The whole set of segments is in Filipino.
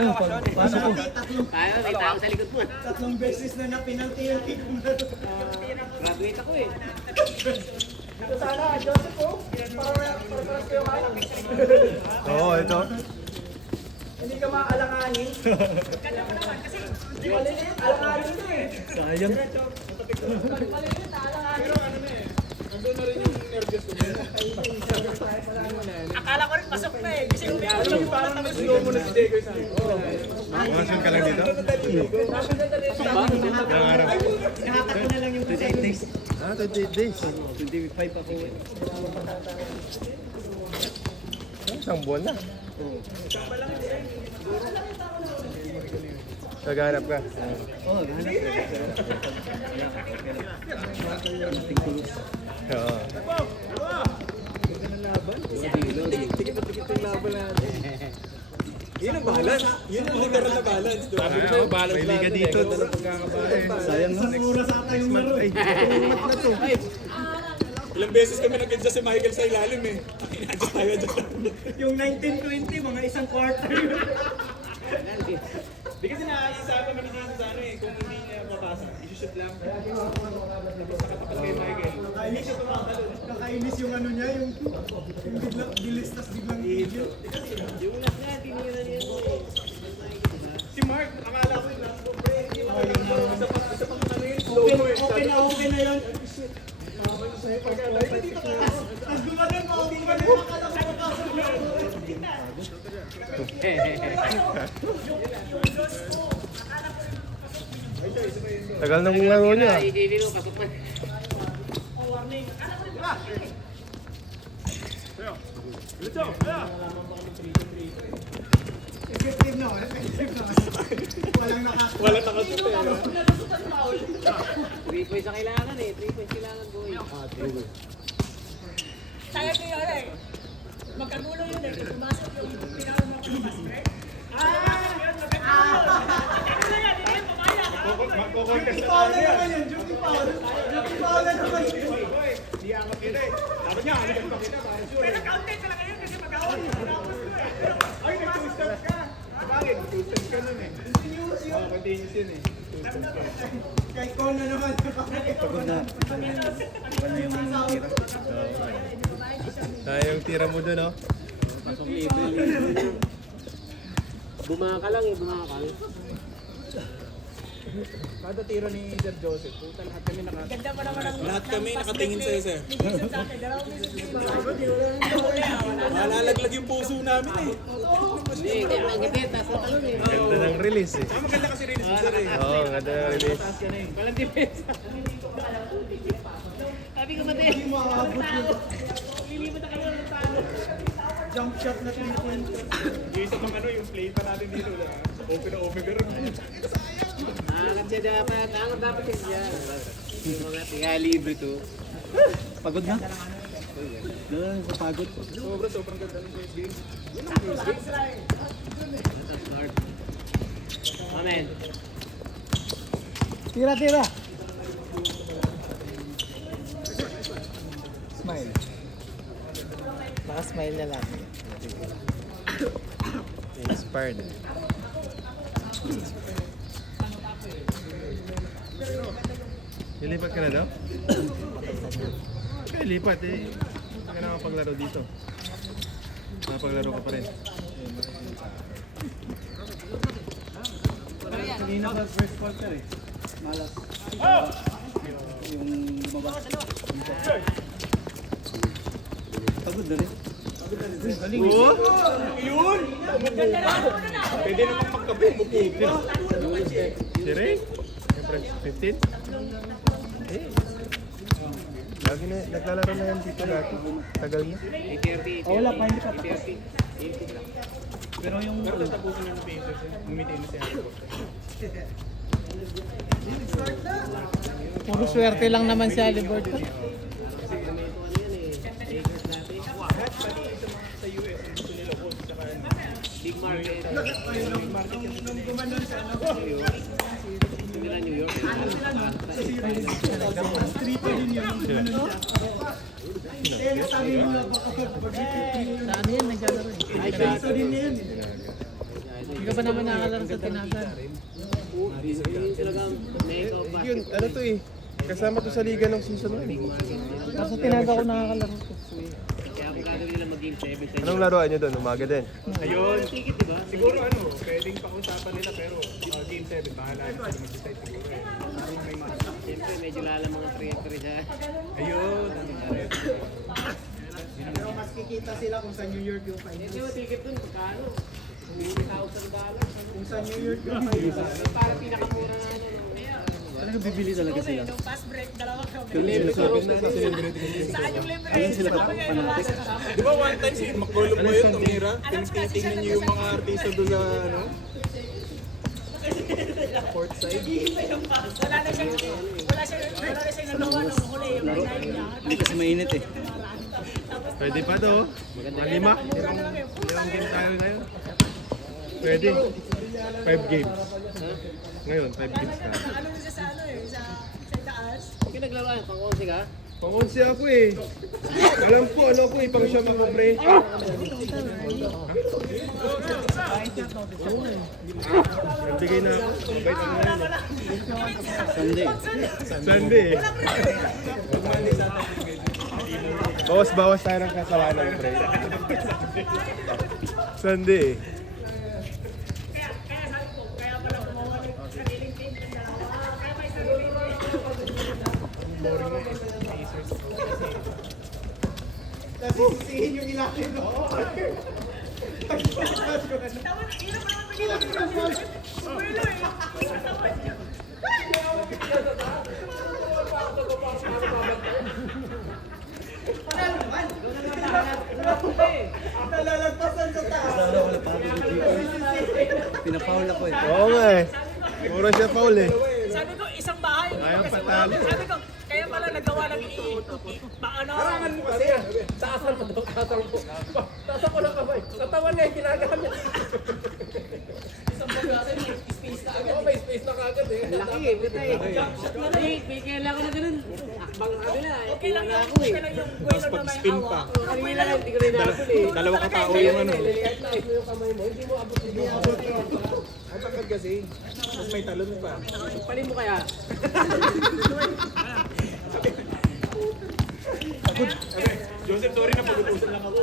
Pasok ko. Tayo, may tao sa likod mo. Tatlong beses na na-penalty yung team mo na to. Graduate ako eh. Ito sana, Joseph po. Para kayo kayo. Oo, ito. Hindi ka maalanganin. Kanya mo naman kasi malilit, alanganin na eh. Sayang. Malilit, alanganin. Nandun na rin yung nervous ko. Akala ko rin pasok na eh. Kasi yung Parang nag-slow mo na si Jegoy sa akin. Makasun ka lang dito? Ilang araw? Hinahatak ko na lang yung 28 days. Ah, 28 days. 25 ako eh. Isang buwan na. Naghanap ka? Oo, Oo. Yun ang balance. Yun ang literal na balance. Sabi ko sa'yo, balance May liga dito. Sayang na. Isang oras ata yung laro eh. Ilang beses kami nag-adjust si Michael sa ilalim eh. Adjust tayo, adjust tayo. Yung 1920, mga isang quarter yun. Di kasi naisabi kami na kasi sa ano eh, kung hindi niya mapasa, isushoot lang. Tapos nakatapat kay Michael. Hindi siya tumatalon. Kakainis yung ano niya, yung biglang bilis, tas biglang igil. yung last nga, tinignan na niya. Si Mark, akala ko yun last go pre. Isa pang ano yun, slow mo eh. Okay na yun. Tapos gumanon mo, akala ko Tagal nang laro niya. Isipin mo, pasok pa. effective na, effective na. Walang Wala takot sa tayo. 3 points ang kailangan eh. 3 points kailangan boy. Sayang ko yun eh. Magkagulo yun eh. Pumasok yung pinakamas. Magko-contest na Paula tayo yan. naman yun, Joking Paula. Joking Paula naman yun. Di ako kita eh. Dapat niya, alikan pa kita. Pero counted talaga yun kasi mag-awal. Tapos ko eh. Ay, nag-two steps ka. Bakit? Two steps ka nun eh. Continuous yun. Continuous yun eh. Two steps ka. Kay Cole na naman. Pagod na. Yung tira mo dun, oh. Bumaka lang eh, bumaka. Kada tira ni Sir Joseph, puta lahat kami Ganda pa naman ang lahat kami nakatingin sa'yo, sir. minsan sa akin. Dalawang minsan sa Nalalaglag yung puso namin eh. Hindi, kaya ang ganda, taas na talon eh. Ganda ng release eh. Maganda kasi rin si Sir eh. Oo, ganda ng release. Walang depensa. Sabi ko ba tayo? Lilipat na kayo ng talo. Jump shot na 3 points. Yung isa pang ano, yung play pa natin dito. Open na open ka rin. Angat siya dapat. Angat dapat siya. Yung mga tiga libre to. Pagod na? Pagod. Sobrang ganda ng first game. Amen. Tira, tira. Smile. Naka-smile na lang. Inspired. Lilipat ka na daw? Okay, lipat eh. Hindi ka na makapaglaro dito. Makapaglaro ka pa rin. Kanina sa first quarter eh. Malas. Yung lumabas. Pagod na rin. Oo! Yun! Pwede naman magkape. Mupupo. Si Ray? Siyempre, 15? Eh. Lagi na, naglalaro na yan dito dati. Tagal na. 8:30. Oh, wala pa, hindi pa. 8:30. Pero yung tatapusin ng Pacers, gumitin na siya. Puro swerte lang naman si Alibert. Kasi ano yan eh. Lakers dati. Lahat pati sa US, gusto nila Wolves, tsaka Big market. Nung gumanon siya, Gusto nila New York. street din yun. Nung gumanon siya. Kaya nasabi mo na baka Sa ano yan, naglalaro eh. Ay, peso din yun. Hindi ka pa naman nakakalaro sa tinasan. Hindi talaga make-up ba? Yun, ano to eh. Kasama to sa liga ng season 1. Kasi tinaga ko nakakalaro to. Kaya kung gagawin nila mag-game 7, Anong laruan nyo doon? Umaga din. Ayun. ticket, di ba? Siguro ano, pwedeng pag-usapan nila pero game 7, bahala na sila mag-decide siguro eh. Parang may match. Siyempre, medyo lalang mga pre-pre dyan. Ayun. Pero mas kikita sila kung sa New York yung Hindi finals. mo ticket dun, magkano? $50,000. Kung sa New York yung finals. Para pinakamura na ano. Talagang bibili talaga sila. Nung fast break, dalawang kami. Libre ko rin Saan yung libre? Ayan sila pa. Di ba one time si McCollum mo yun, tumira? Tinitingnan niyo yung mga artista doon sa ano? Port side. Wala na siyang nagawa ng huli. Yung pinay niya. Hindi kasi mainit eh. Pwede pa to. Malima. Mura na lang yun. Ilang game tayo ngayon? Pwede. 5 games. Ngayon, 5 games na. Ano na siya sa ano eh, sa taas. Huwag ka naglaruan, pang-11 ka? Pang-11 ako eh. Alam ko, ano ko eh, pang siya mga pre. Nagbigay na ako. Wait, ano na yun? Sunday eh. Bawas-bawas tayo ng kasalanan, pre. Sunday eh. Kaya sabi ko, kaya pala gumawa ng sariling team ng dalawa. Kaya may sariling Nasisisihin yung ilalim, no? Tawa, hirap naman pigilan. Buwelo eh. Tawa niya. Nalalagpasan sa taas. Pinapaul ako eh. Oo nga eh. Puro siya foul eh. Sabi ko, isang bahay. Ayaw patalo. Sabi ko, kaya pala nagawa ng ano. Harangan mo kasi yan. Taasan mo daw, taasan mo. Taasan ko lang kamay. Katawan niya yung ginagamit. Isang pagkasin, may space na agad. Oo, may space na kagad eh. Laki eh, bita eh. Ay, may kailangan ko na ganun. Akbang na kabila eh. Okay lang yung, Ako eh. okay lang yung buwelo na may spin hawak. Kanina lang, hindi ko rin ako eh. Dalawa katao yung ano. Liliit na mo yung kamay mo. Hindi mo abot yung Ang takad kasi. Mas may talon pa. Palin mo kaya? Joseph, sorry na pag-utusan lang ako.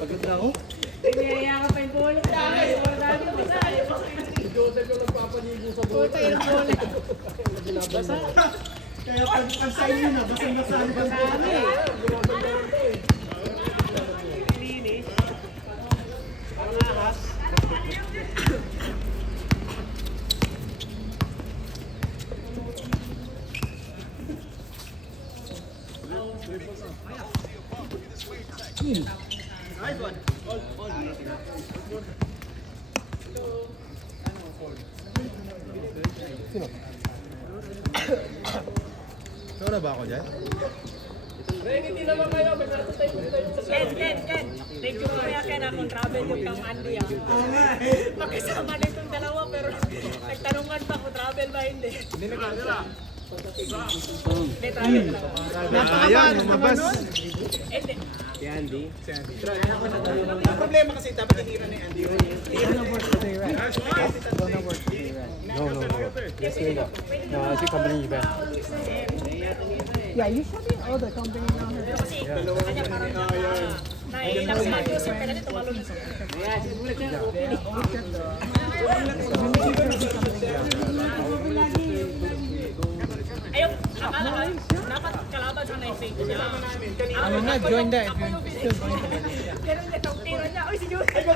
Pagod na ako? Pinayaya ka pa yung bola. Joseph yung nagpapaligo sa buhay. Puta yung bola. Basa. Kaya pag sign nyo na, basang-basa ang Ano eh. Ikaw na ba ako dyan? Ken. Thank you kaya Ken akong travel yung pang Andy ah. Magkasama na itong dalawa pero nagtanungan pa kung travel ba hindi. Hindi travel lang. Ayan, lumabas. Hindi. Si Andy. Ang problema kasi dapat tinira ni Andy. Yeah, you should be all the company now. Kasi kanya parang naiilang si Joseph kaya nito tumalon na siya. Kaya, simulat siya. Okay. Ayun, akala ko dapat kalaban sa night fake niya. Ano na, join that if Ako yung you're still Ganun niya, itong tira niya. Uy, si Joseph.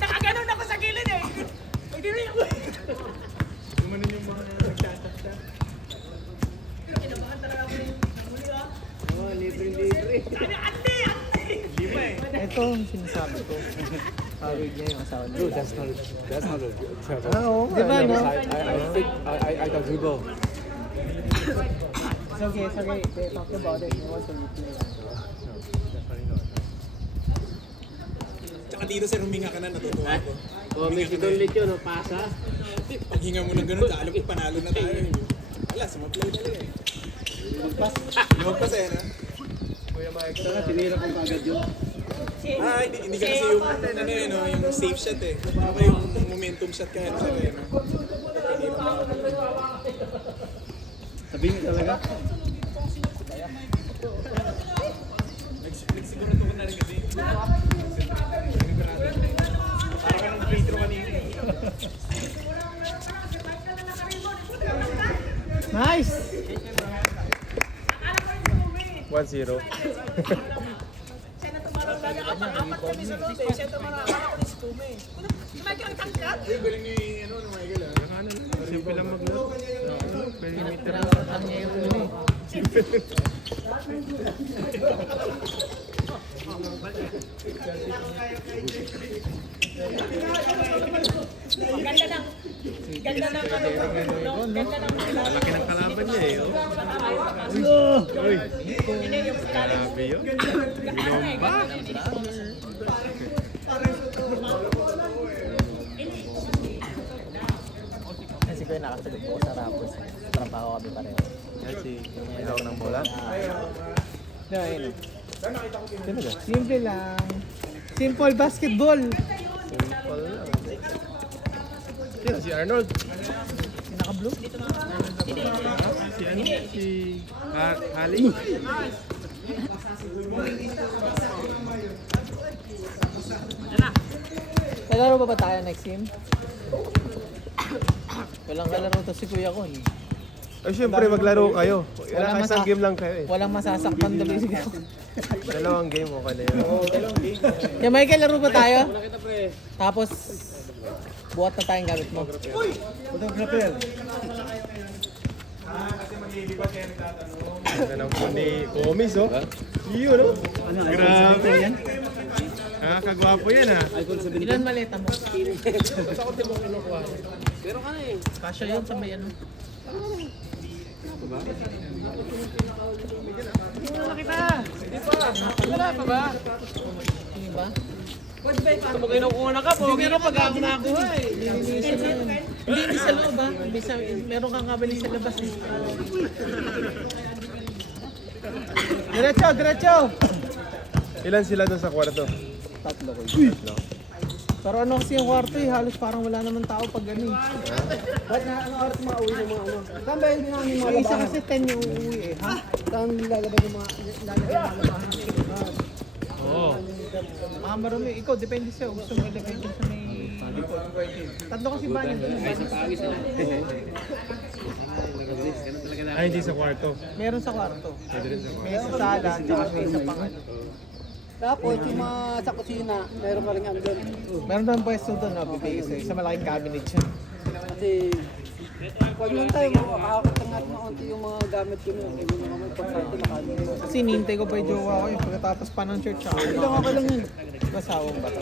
Nakaganon ako sa gilid eh. Uy, di rin ako. Gumanon yung mga nagtatakta. Kinabahan talaga ako yung nahuli ah. Oh, libre. Ano, Ante! Lima eh. Ito ang sinasabi ko. Awig niya yung asawa niya. That's not a travel. Ah, oo. Di ba, no? I got Google. It's okay, it's okay. They talked about it. It was a replay. Tsaka dito sir, huminga ka na, natutuwa ko. Comment si Don Lecho, no? Pasa. Paghinga mo ng ganun, lalo panalo na tayo. Wala, sumablay talaga eh. Lumagpas eh, no? Saka tinira ko agad yun. Hindi ka kasi yung, ano yun, no, yung safe shot eh. Ako yung momentum shot ka, sir eh. No? Sabihin niyo talaga. Nagsigurado ko na rin kasi. Para ka ng free throw kanina eh. Nice! 1-0. Siya na tumarang lagi. Apat kami sa loob eh. Siya tumarang akala ko ni si Tume. Si Michael ang tangkat. Yung galing ni, ano, no, Michael ah. Simple lang mag-load. Perimeter lang. Pinapiratan niya yung ano eh. Ganda ng ano. Ganda ng Laki ng kalaban niya eh. Oh. Uy, grabe yun. Binomba. Kasi ko yung nakasagot ko sa Raptors. Trabaho kami pareho. Kasi, ilaw ng bola. No, ayun. Simple lang. Simple basketball. Simple lang. Sino si Arnold? Naka-blue. Si ano? Si Ali? Nalaro ba tayo next game? Walang kalaro to si Kuya Kon. Ay, syempre, maglaro kayo. Walang Isang game lang kayo eh. Walang masasaktan tuloy si Kuya Kon. Dalawang game, okay na yun. Yeah, Michael, laro ba tayo? Wala kita pre. Tapos, buhat na tayong gamit mo. Photographer. Ganda lang po ni Comis, oh. Yun, oh. Grabe yan. Kagwapo yan, ah. Ilan maleta mo? Pero ka na eh. Kasya yun sa may ano. Wala kita! Wala pa ba? Hindi ba? Kapag kinukuha na ka, pogi na pag ako nakakuha eh. Hindi sa loob ba? Meron kang kabili sa labas eh. Diretso, diretso! Ilan sila doon sa kwarto? Tatlo ko. Pero ano kasi yung kwarto eh, halos parang wala naman tao pag ano eh. Ba't na ano oras mauwi ng mga ano? Saan ba yung namin mga Yung isa kasi 10 yung uuwi eh. Ha? Saan lalabas yung mga lalagyan ng labahan? Oo. Mga marami, ikaw depende sa'yo. Gusto mo ilagay dun sa may... Tatlo kasi ba yun? Pawis na. Ay, hindi sa kwarto. Meron sa kwarto. Pwede rin sa kwarto. May sa sala, tsaka may sa pang ano. Tapos yung mga sa kusina, meron ka rin andun. Meron doon pwesto doon, no? Bibigay sa'yo. Sa malaking cabinet siya. Kasi pag lang tayo, makakakit lang natin ng onti yung mga gamit ko nun. Hindi mo naman importante makakit. Kasi nintay ko pa yung jowa ko yun. Pagkatapos pa ng church ako. Hindi lang ako lang yun. Masawang bata.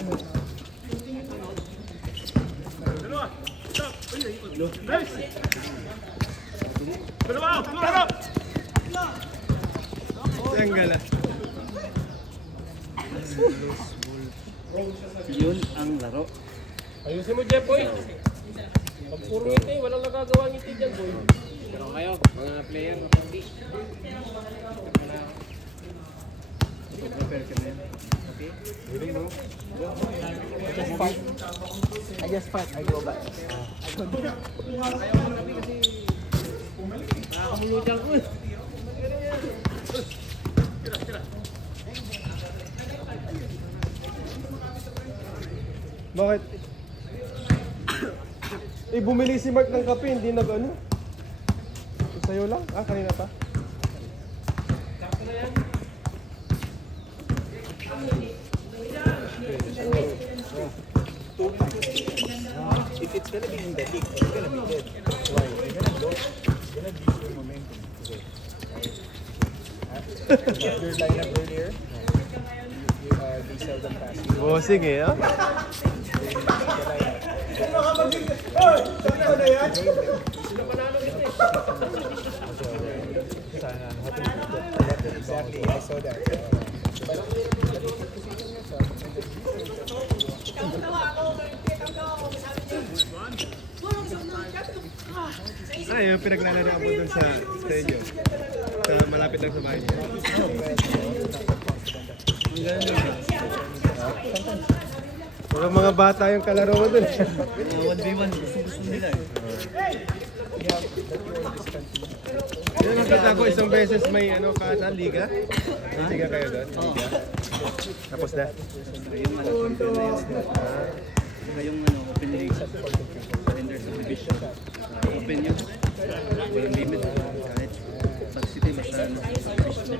Tanggal ah. Yun ang laro. Ayusin mo, Jeff, boy. Pag puro ngiti, walang nagagawa ngiti dyan, boy. Pero kayo, mga player, hindi. I just fart. I go back. Nakakamulutan ko eh. Bakit? Eh, bumili si Mark ng kape, hindi nag-ano. Sa'yo lang? Ah, kanina pa? If it's gonna be in the league, it's gonna be good. Why? You're gonna go. You're gonna use your momentum. Your lineup earlier, they seldom pass. Bossing eh, ah. Exactly, I saw that. But if you position yourself, Ay, yung pinaglalaro mo dun sa inyo. Sa malapit lang sa bahay niya. Mga mga bata yung kalaro mo dun. 1v1, gusto nila eh. Yung nakita ko isang beses may ano ka sa liga. Liga kayo doon? Liga. Tapos na? Yung open na yun. Yung open league. Surrender sa division. Open yun. Walang limit. Kahit sa city, basta financial,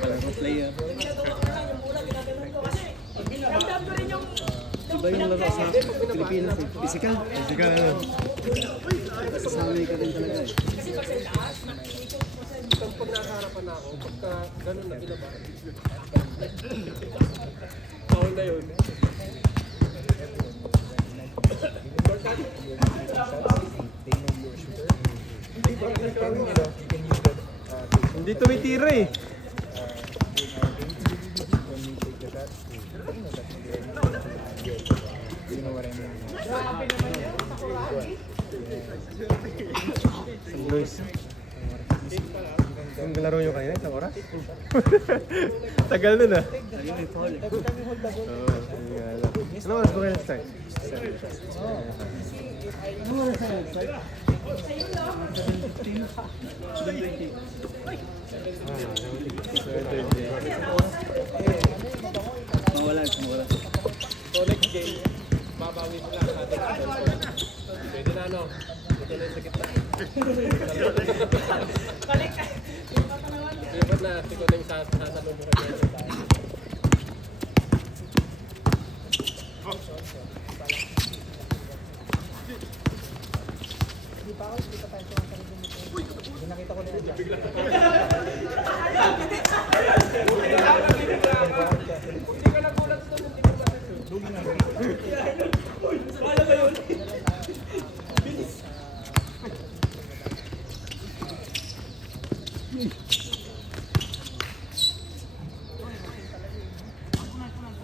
kalaro player. Iba yung laro sa Pilipinas eh. Physical. Physical ano? Sasanay ka rin talaga eh. Pag nakaharapan ako, pagka ganun na kinaba. Foul na yun. Hindi tumitira eh. Luis. Yung laro nyo kanina, isang oras? Tagal nun ah. Ayun may foul eh. Oo, yun nga lang. Anong oras ba kayo nag-start? Mawala. So next game, babawi sila sa ating pwede na ano, ito na yung sa gitna. Dapat na, siguro na yung sasalong mo kayo.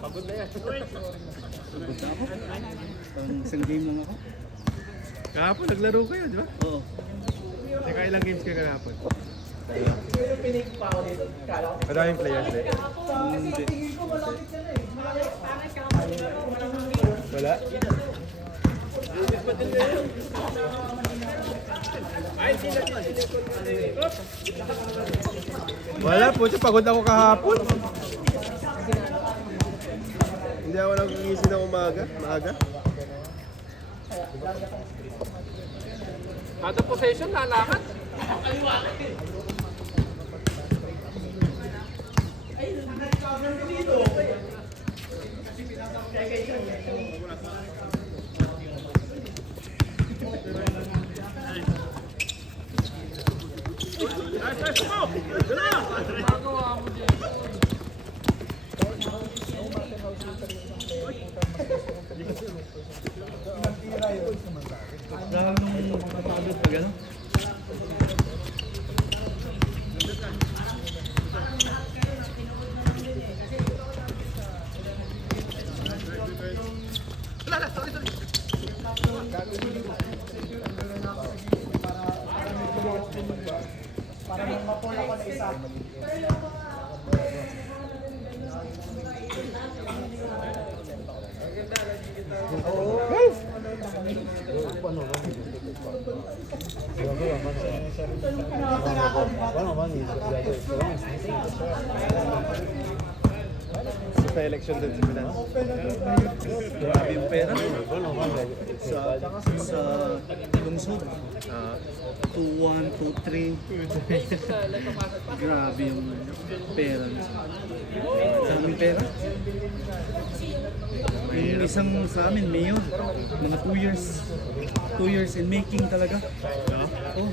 Pagod na yan. Isang game lang ako. Kahapon, naglaro kayo, di ba? Oo. Teka, ilang games kayo kahapon? Madaming players eh. Wala? Wala po, pagod ako kahapon. Hindi ako nagigising ng maaga. Kada possession, lalakad. Grabe nung matapos pag ano. Sa election din sa Pinas. Grabe yung pera. Sa lungsod. 2-1, 2-3. Grabe yung pera. Sa aming pera. Yung isang sa amin, mayor. Mga 2 years. 2 years in making talaga. Oh.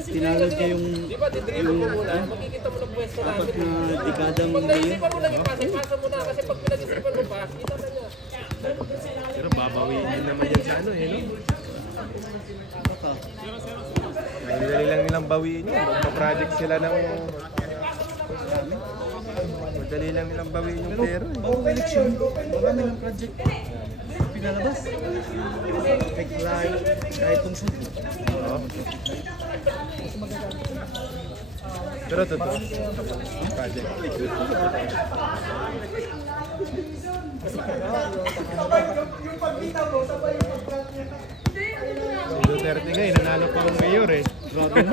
Tinawag niya yung Makikita mo ng pwesto namin. apat na dekadang Pag mayor. naisipan mo lang ipasa mo na kasi pag pinag-isipan mo pa, kita na niya. Pero babawiin din naman yan sa ano eh, no? Dali lang nilang bawiin yun. Magpa-project sila ng Madali lang nilang bawiin yung pera. eh. Bago election, marami ng project pinalabas. Fake line, kahit tungkol. Oo. Pero totoo. Project. Si Duterte nga, nanalo pa ng mayor eh. Grabe na.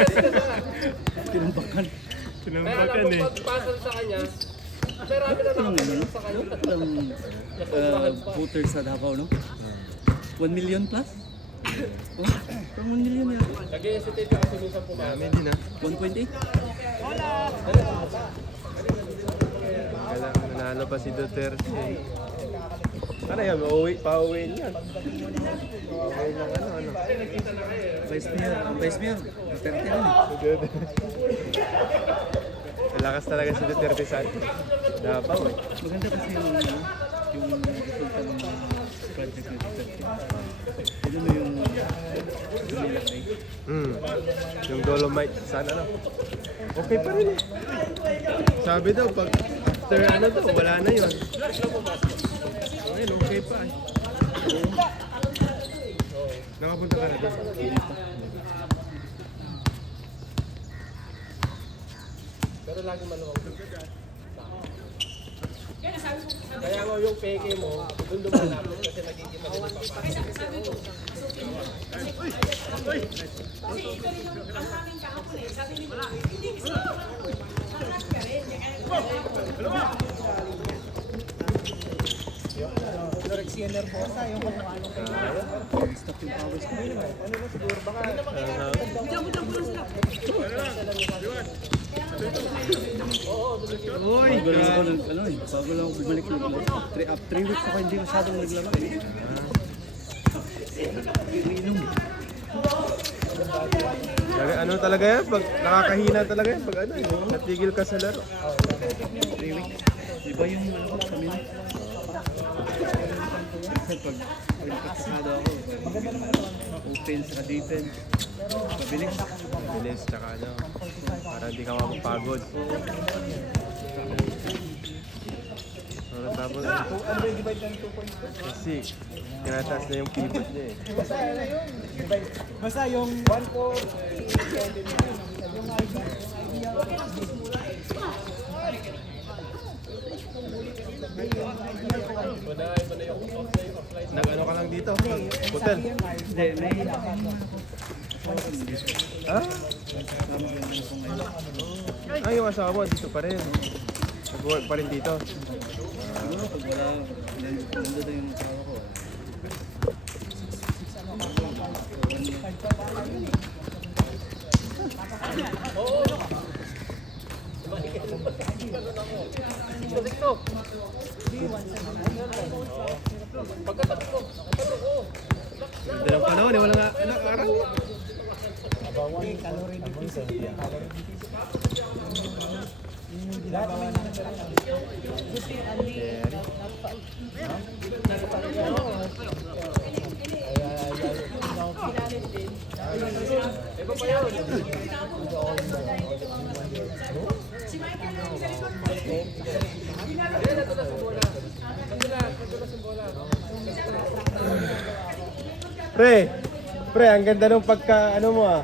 Kinumbakan. Kaya alam Sinambakan mo, eh. pagpasa sa kanya, marami na nakapasok sa kanya. Ilang voters sa Davao, no? 1 million plus? Oh, parang 1 million yan. Nag-hesitate ka kasi minsan pumasok. Dami din ah. 1.8? Kailangan nanalo pa si Duterte eh. Ano yan? Pauwiin yan. Pauwiin lang ano. Vice Mayor, ang Vice Mayor, Duterte lang. Malakas talaga si Duterte sa Davao eh. Maganda kasi yung resulta ng project ni Duterte. Ito mo yung nilagay. Yung Dolomite, sana ano. Okay pa rin eh. Sabi daw, pag after ano daw, wala na yun. Ayun, okay pa eh. Nakapunta ka na doon. Pero lagi maluwag. Kaya mo yung peke mo, doon dumalapit kasi nagiging malinis pa. Lorexia nervosa, yung kung ano kayo. Stop yung powers ko. Uy, Bago lang ako bago lang ako bumalik ng 3 weeks ako hindi masyadong naglaro eh. Inom. ano talaga yan? Pag nakakahina talaga yan. Pag ano, natigil ka sa laro. 3 weeks. Iba yung ano ko kami na. Pag nagkakasado ako, offense sa defense, mabilis. Bilis, tsaka ano, para hindi ka mapapagod. Pero tapos, kasi tinataas na yung pivot niya eh. Basta yung 1-4, yung Nag-ano ka lang dito? Hotel? Hindi, may Ha? Ah, yung asawa mo dito pa rin. Nag-work pa rin dito. siguro pag wala, nandun na yung asawa ko. Ganda ng panahon eh, walang anak araw. calorie deficit. Yung ginagawa ng Pre, ang ganda nung pagka, ano mo ah.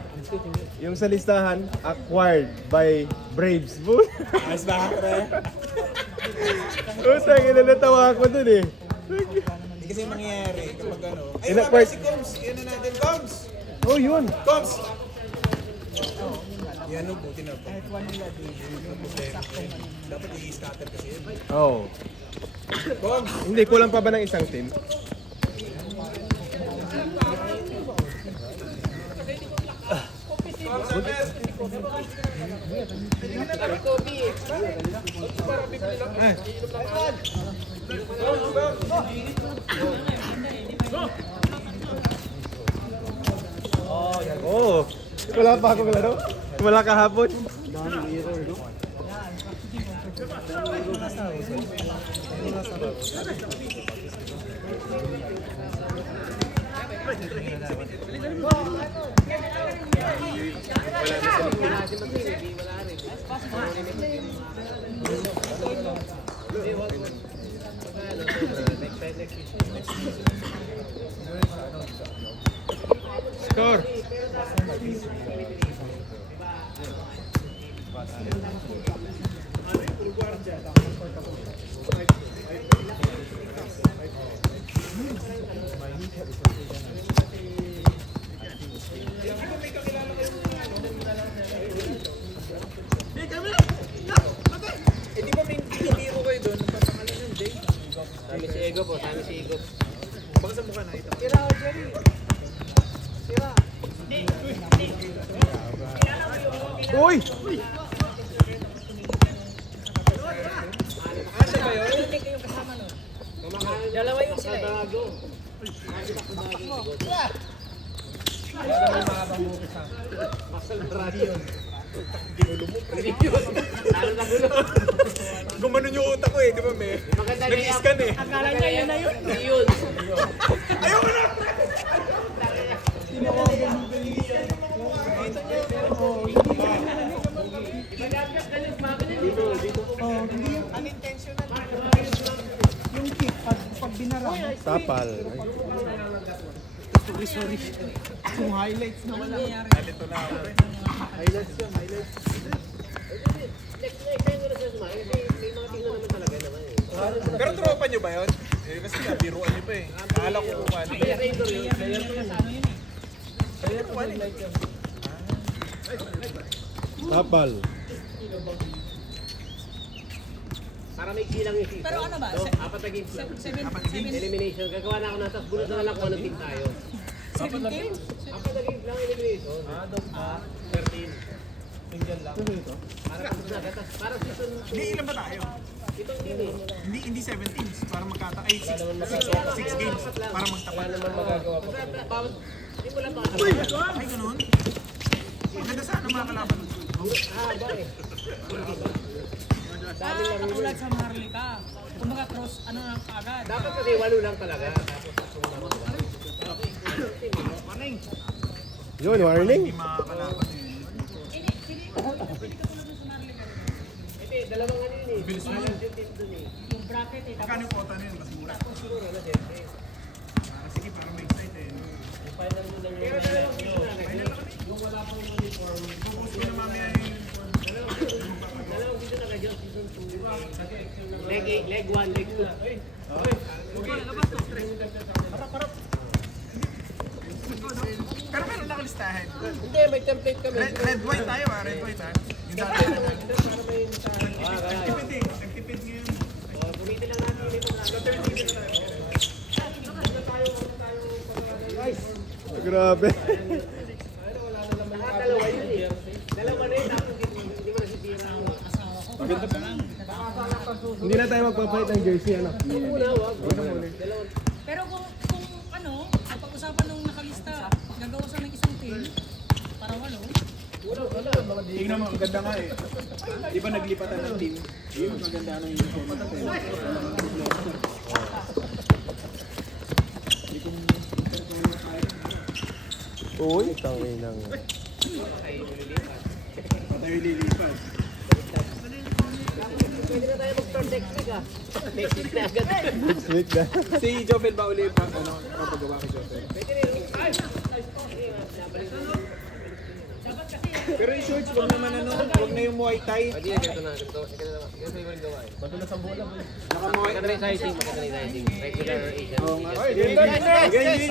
Yung sa listahan, acquired by Braves. Mas baka pre. Utang, natawa ako dun eh. Hindi kasi mangyayari kapag ano. Ay, Ina- wala si Combs. Yan na natin, Combs. Oh, yun. Combs! Yan o, buti na po. kahit one nila din. Dapat i-scatter kasi yun. Oh. Combs! Hindi, kulang pa ba ng isang team? Oh, wala pa akong laro. Wala kahapon. Score! Eh di ba may biro kayo doon? Nagpapangalan ng Jay. Sabi si Ego po, sabi si Ego. Baka sa mukha nakita ko. Sira o Jerry. Sira. Uy! Hindi kayo kasama nun. Dalawa yung sila eh. Gumanon yung utak ko eh, di ba may? Nag-scan eh. Akala niya yun na yun. Yun. Ayoko na! Unintentional. Yung kick, pag binarang, Tapal. yung highlights na wala. Nangyayari. Highlights yun, highlights. Next time ko na siya sumahin kasi may mga tingnan naman talaga naman eh. Pero tropa nyo ba yun? Eh, kasi nga, biruan nyo pa eh. Akala ko kung ano. Kaya Raidor yun. Tapal. Para may kilang yung FIFA. Pero ano ba? No? Apat na games lang. Elimination. Gagawa na ako na tapos bunot na lang kung anong team tayo. 17? Apat na games lang elimination. 13. Para tapos na. Para season Hindi, ilan ba tayo? itong team eh. Hindi 17s para magkata. Ay, 6 games para magtapat. Bawat, hindi mo lang Ay, ganun? Maganda sana mga kalaban. haba eh. Katulad sa Maharlika. Kumbaga cross, ano lang kaagad. Dapat kasi 8 lang talaga. Yun, warning. Hindi mga kalaban eh. Hindi, dalawang ano yun eh. Bilis mo. Balance yung team dun eh. Yung bracket eh. Magkano yung quota na yun? Mas mura. Siguro na siyempre. Sige, para ma-excite eh. Pero dalawang team na lang. Focus ko na mamaya yung... Dalawang season na kayo. Season 2. Leg 1, leg 2. Pero meron nakalistahan. Hindi, may template kami. Red, white tayo ah. Red, white ah. Yung dati na lang. Nagtipid eh. Nagtipid ngayon. Gamitin lang natin yung ito. Grabe. Dalawa yun eh. Dalawa na yun. Tapos hindi mo nasisira. Hindi na tayo magpapalit ng jersey, ano? Una, wag. Pero kung ano, pag-usapan nung nakalista, gagawa sa ng isang team, para walo. Tingnan mo, ang ganda nga eh. Di ba naglipatan ng team? Yun, ang ganda ng uniform. Uy, tangay nang. Tayo lilipat. Pwede na tayo mag-start next week ah. Next week na agad. Next week na. Si Jovel ba ulit ang ano, kapagawa kay Jovel? Pwede rin. Pero yung shorts, wag naman ano, wag na yung Muay Thai. Hindi na ganito na. Ganito yung rin gawa eh. Naka-Muay Maganda na yung sizing. Maganda na yung sizing. Regular Asian. Oo nga. Ay, ganyan.